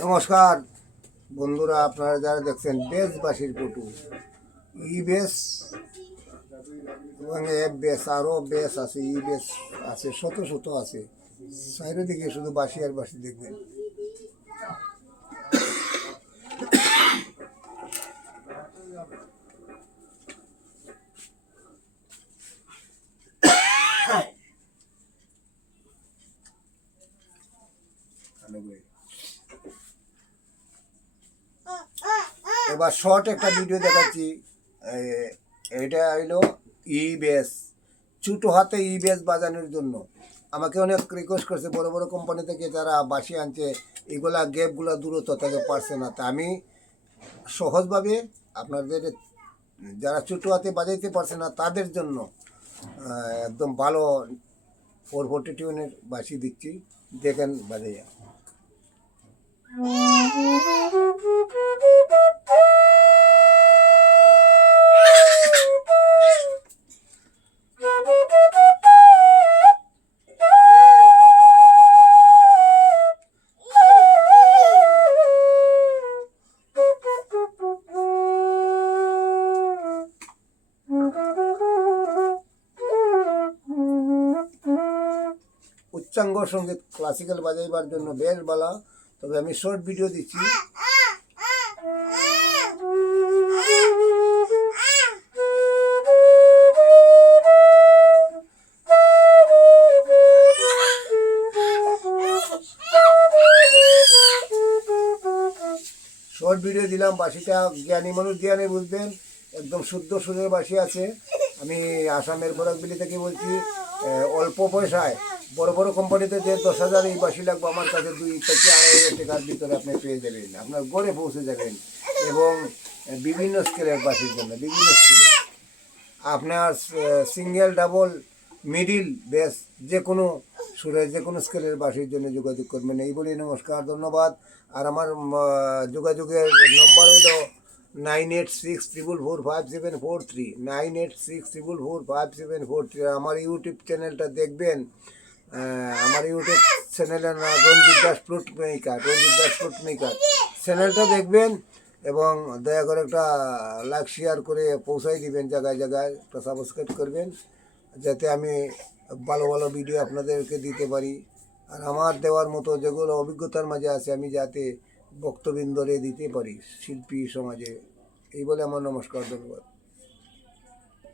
নমস্কার বন্ধুরা, আপনারা যারা দেখছেন বেশবাসীর পটু ই বেশ এবং এফ বেশ, আরও বেশ আছে, ই বেশ আছে, শত শত আছে। চারিদিকে শুধু বাসি আর বাসি দেখবেন। এবার শর্ট একটা ভিডিও দেখাচ্ছি। এটা হইলো ই বেস, ছোটো হাতে ই বেস বাজানোর জন্য। আমাকে অনেক রিকোয়েস্ট করছে বড় বড় কোম্পানি থেকে যারা বাসি আনছে, এগুলা গ্যাপগুলো দূরত্ব তাকে পারছে না। তা আমি সহজভাবে আপনাদের যারা ছোটো হাতে বাজাইতে পারছে না তাদের জন্য একদম ভালো 442 বাসি দিচ্ছি, দেখেন বাজাইয়া। উচ্চাঙ্গ সঙ্গীত ক্লাসিক্যাল বাজাইবার জন্য বেশ ভালো। তবে আমি শর্ট ভিডিও দিচ্ছি। শর্ট ভিডিও দিলাম, বাসিটা জ্ঞানী মানুষ জ্ঞানে বুঝবেন, একদম শুদ্ধ সুরের বাসি আছে। আমি আসামের বরাকবিলি থেকে বলছি। অল্প পয়সায় বড় বড় কোম্পানিতে যে 10,000 এই বাসি লাগবে, আমার কাছে 2 থেকে 2,500 টাকার ভিতরে আপনি পেয়ে যাবেন, আপনার ঘরে পৌঁছে যাবেন। এবং বিভিন্ন স্কেলের বাসির জন্য বিভিন্ন স্কেলে আপনার সিঙ্গেল, ডাবল, মিডিল, বেস যে কোনো সুরে যে কোনো স্কেলের বাসির জন্য যোগাযোগ করবেন। এই বলি নমস্কার, ধন্যবাদ। আর আমার যোগাযোগের নম্বর হইল 9864454743, 9864454743। আমার ইউটিউব চ্যানেলটা দেখবেন। আমার ইউটিউব চ্যানেলের নাম রঞ্জিত দাস ফ্রুট মেকার, রঞ্জিত দাস ফ্রুট মেকার চ্যানেলটা দেখবেন এবং দয়া করে একটা লাইক শেয়ার করে পৌঁছাই দিবেন জায়গায় জায়গায়। একটা সাবস্ক্রাইব করবেন যাতে আমি ভালো ভালো ভিডিও আপনাদেরকে দিতে পারি। আর আমার দেওয়ার মতো যেগুলো অভিজ্ঞতার মাঝে আছে আমি যাতে বক্তবৃন্দরে দিতে পারি শিল্পী সমাজে। এই বলে আমার নমস্কার, ধন্যবাদ।